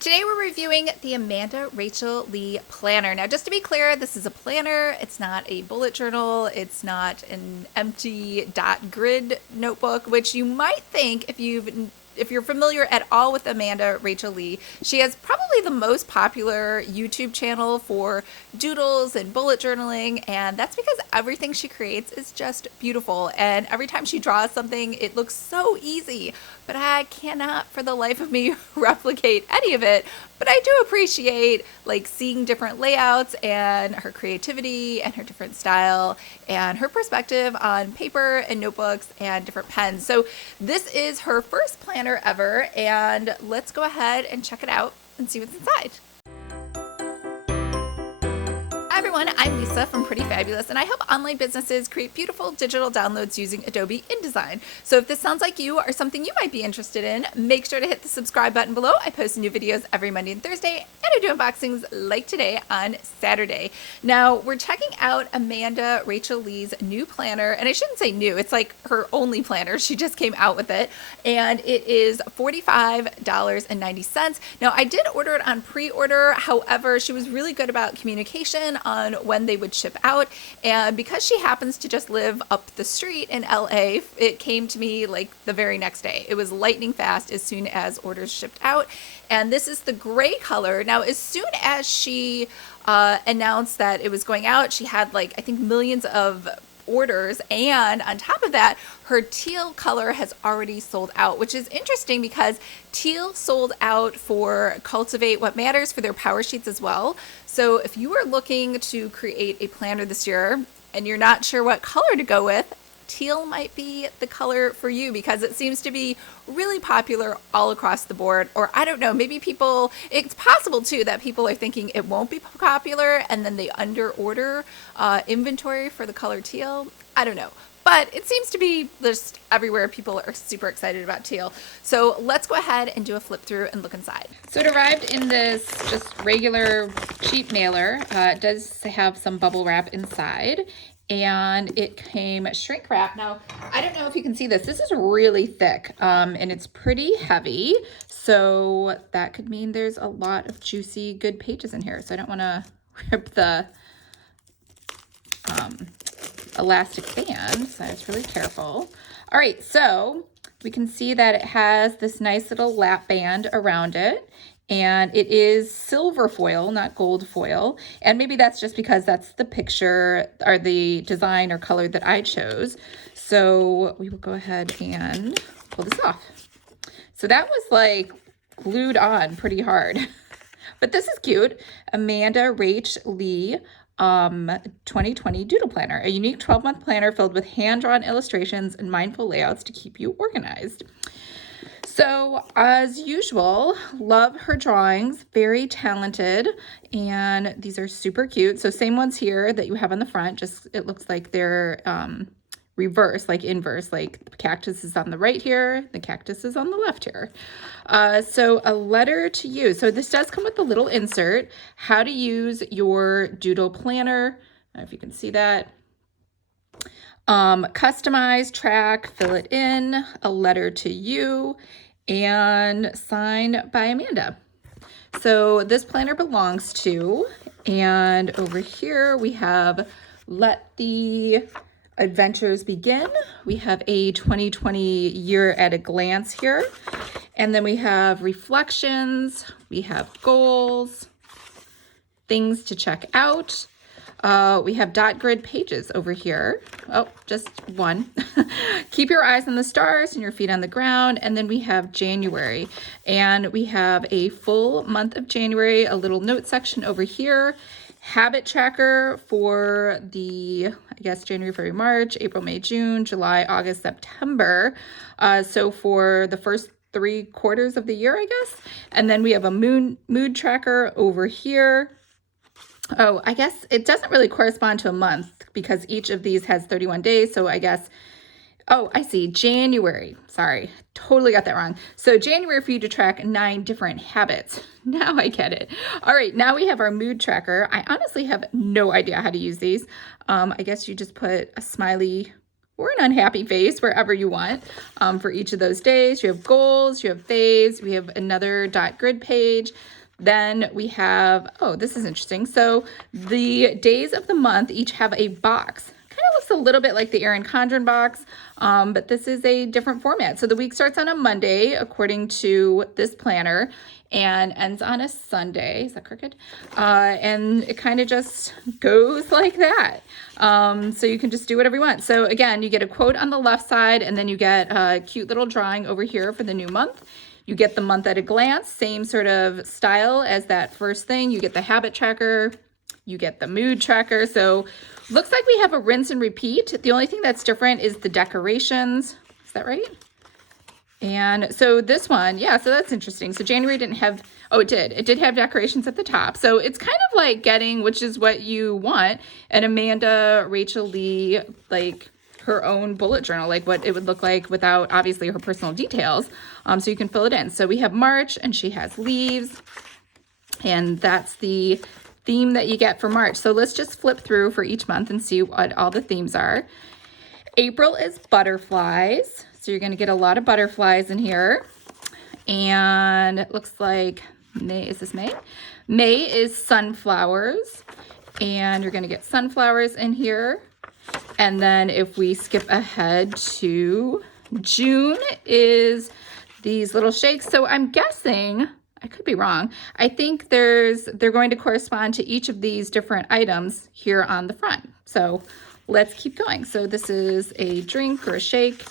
Today we're reviewing the amandarachlee planner. Now, just to be clear, this is a planner. It's not a bullet journal. It's not an empty dot grid notebook, which you might think if you're familiar at all with amandarachlee. She has probably the most popular YouTube channel for doodles and bullet journaling, and that's because everything she creates is just beautiful. And every time she draws something, it looks so easy, but I cannot for the life of me replicate any of it. But I do appreciate like seeing different layouts and her creativity and her different style and her perspective on paper and notebooks and different pens. So this is her first planner ever, and let's go ahead and check it out and see what's inside. Hi everyone, I'm Lisa from Pretty Fabulous, and I help online businesses create beautiful digital downloads using Adobe InDesign. So if this sounds like you or something you might be interested in, make sure to hit the subscribe button below. I post new videos every Monday and Thursday, and I do unboxings like today on Saturday. Now, we're checking out amandarachlee's new planner, and I shouldn't say new, it's like her only planner. She just came out with it, and it is $45.90. Now, I did order it on pre-order. However, she was really good about communication on when they would ship out, and because she happens to just live up the street in LA, it came to me like the very next day. It was lightning fast as soon as orders shipped out, and this is the gray color. Now, as soon as she announced that it was going out, she had like, I think, millions of orders, and on top of that, her teal color has already sold out, which is interesting because teal sold out for Cultivate What Matters for their power sheets as well. So if you are looking to create a planner this year and you're not sure what color to go with, teal might be the color for you because it seems to be really popular all across the board. Or I don't know, maybe it's possible too that people are thinking it won't be popular and then they under order inventory for the color teal. I don't know. But it seems to be just everywhere. People are super excited about teal. So let's go ahead and do a flip through and look inside. So it arrived in this just regular cheap mailer. It does have some bubble wrap inside, and it came shrink wrap. Now, I don't know if you can see this. This is really thick, and it's pretty heavy. So that could mean there's a lot of juicy, good pages in here. So I don't want to rip the elastic band, so I was really careful. All right, so we can see that it has this nice little lap band around it, and it is silver foil, not gold foil. And maybe that's just because that's the picture or the design or color that I chose. So we will go ahead and pull this off. So that was like glued on pretty hard, but this is cute. amandarachlee 2020 Doodle Planner, a unique 12-month planner filled with hand-drawn illustrations and mindful layouts to keep you organized. So as usual, love her drawings, very talented, and these are super cute. So same ones here that you have on the front, just it looks like they're reverse, like inverse, like the cactus is on the right here, the cactus is on the left here. So a letter to you. So this does come with a little insert, how to use your Doodle Planner. I don't know if you can see that. Customize, track, fill it in, a letter to you, and signed by Amanda. So this planner belongs to, and over here we have let the adventures begin. We have a 2020 year at a glance here. And then we have reflections, we have goals, things to check out. We have dot grid pages over here. Oh, just one. Keep your eyes on the stars and your feet on the ground. And then we have January. And we have a full month of January, a little note section over here. Habit tracker for the, I guess, January, February, March, April, May, June, July, August, September. So for the first 3 quarters of the year, I guess. And then we have a mood tracker over here. Oh, I guess it doesn't really correspond to a month because each of these has 31 days. So I guess, oh, I see, January. Sorry, totally got that wrong. So January for you to track 9 different habits. Now I get it. All right, now we have our mood tracker. I honestly have no idea how to use these. I guess you just put a smiley or an unhappy face, wherever you want, for each of those days. You have goals, you have faves, we have another dot grid page. Then we have, oh, this is interesting. So the days of the month each have a box. Kind of looks a little bit like the Erin Condren box, but this is a different format. So the week starts on a Monday, according to this planner, and ends on a Sunday. Is that crooked? And it kind of just goes like that. So you can just do whatever you want. So again, you get a quote on the left side, and then you get a cute little drawing over here for the new month. You get the month at a glance, same sort of style as that first thing. You get the habit tracker, you get the mood tracker. So looks like we have a rinse and repeat. The only thing that's different is the decorations. Is that right? And so this one, yeah, so that's interesting. So January didn't have, oh, it did. It did have decorations at the top. So it's kind of like getting, which is what you want, an amandarachlee, like her own bullet journal, like what it would look like without obviously her personal details. So you can fill it in. So we have March, and she has leaves, and that's the theme that you get for March. So let's just flip through for each month and see what all the themes are. April is butterflies. So you're going to get a lot of butterflies in here. And it looks like May, is this May? May is sunflowers, and you're going to get sunflowers in here. And then if we skip ahead to June is these little shakes. So I'm guessing, I could be wrong, I think they're going to correspond to each of these different items here on the front. So let's keep going. So this is a drink or a shake,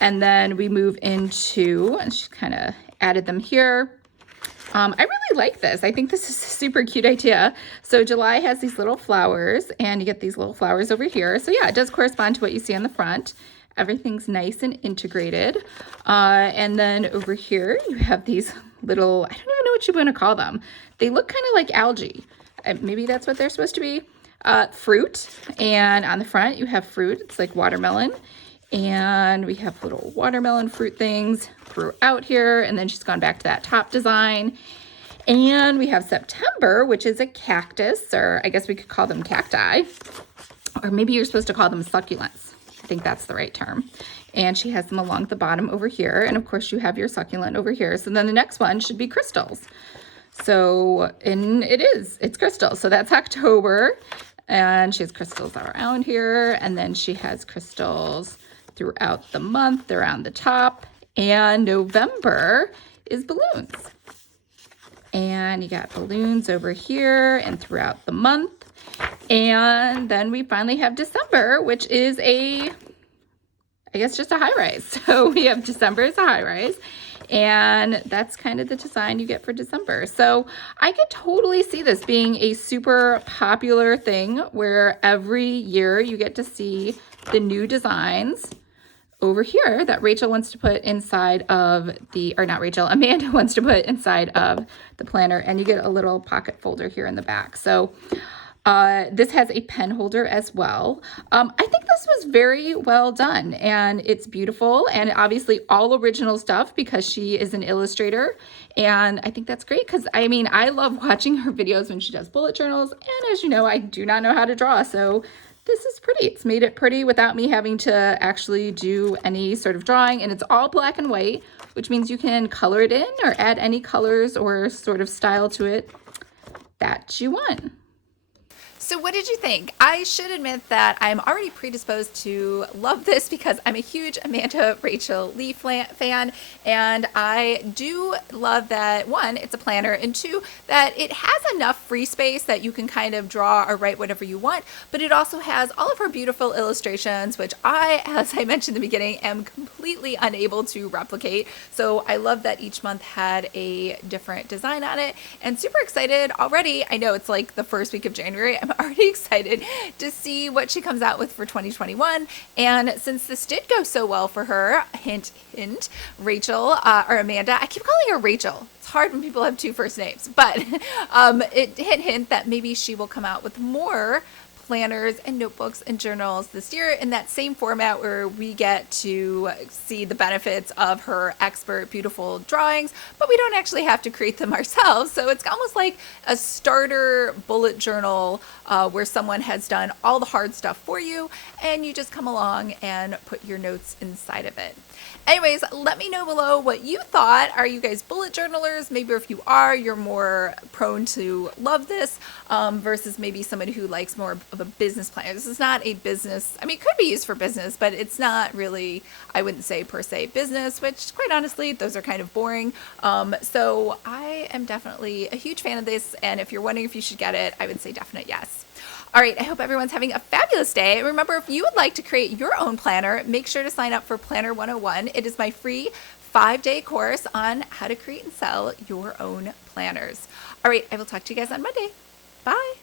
and then we move into, and she kind of added them here. I really like this. I think this is a super cute idea. So July has these little flowers, and you get these little flowers over here. So yeah, it does correspond to what you see on the front. Everything's nice and integrated. And then over here, you have these little, I don't even know what you want to call them. They look kind of like algae. Maybe that's what they're supposed to be. Fruit. And on the front, you have fruit. It's like watermelon. And we have little watermelon fruit things throughout here. And then she's gone back to that top design. And we have September, which is a cactus, or I guess we could call them cacti. Or maybe you're supposed to call them succulents. I think that's the right term. And she has them along the bottom over here. And of course you have your succulent over here. So then the next one should be crystals. So, and it's crystals. So that's October. And she has crystals around here. And then she has crystals throughout the month around the top. And November is balloons. And you got balloons over here and throughout the month. And then we finally have December, which is I guess just a high rise. So we have December as a high rise. And that's kind of the design you get for December. So I could totally see this being a super popular thing where every year you get to see the new designs over here that Rachel wants to put inside of Amanda wants to put inside of the planner, and you get a little pocket folder here in the back. So this has a pen holder as well. I think this was very well done, and it's beautiful, and obviously all original stuff because she is an illustrator, and I think that's great because I mean I love watching her videos when she does bullet journals, and as you know I do not know how to draw, so this is pretty. It's made it pretty without me having to actually do any sort of drawing, and it's all black and white, which means you can color it in or add any colors or sort of style to it that you want. So what did you think? I should admit that I'm already predisposed to love this because I'm a huge amandarachlee fan, and I do love that, one, it's a planner, and two, that it has enough free space that you can kind of draw or write whatever you want, but it also has all of her beautiful illustrations, which I, as I mentioned in the beginning, am completely unable to replicate. So I love that each month had a different design on it, and super excited already. I know it's like the first week of January. I'm already excited to see what she comes out with for 2021. And since this did go so well for her, hint, hint, Rachel, or Amanda, I keep calling her Rachel. It's hard when people have two first names, but hint, hint that maybe she will come out with more planners and notebooks and journals this year in that same format where we get to see the benefits of her expert, beautiful drawings, but we don't actually have to create them ourselves. So it's almost like a starter bullet journal where someone has done all the hard stuff for you and you just come along and put your notes inside of it. Anyways, let me know below what you thought. Are you guys bullet journalers? Maybe if you are, you're more prone to love this versus maybe somebody who likes more of a business plan. This is not a business. I mean, it could be used for business, but it's not really, I wouldn't say per se business, which quite honestly, those are kind of boring. So I am definitely a huge fan of this. And if you're wondering if you should get it, I would say definite yes. All right, I hope everyone's having a fabulous day. Remember, if you would like to create your own planner, make sure to sign up for Planner 101. It is my free 5-day course on how to create and sell your own planners. All right, I will talk to you guys on Monday. Bye.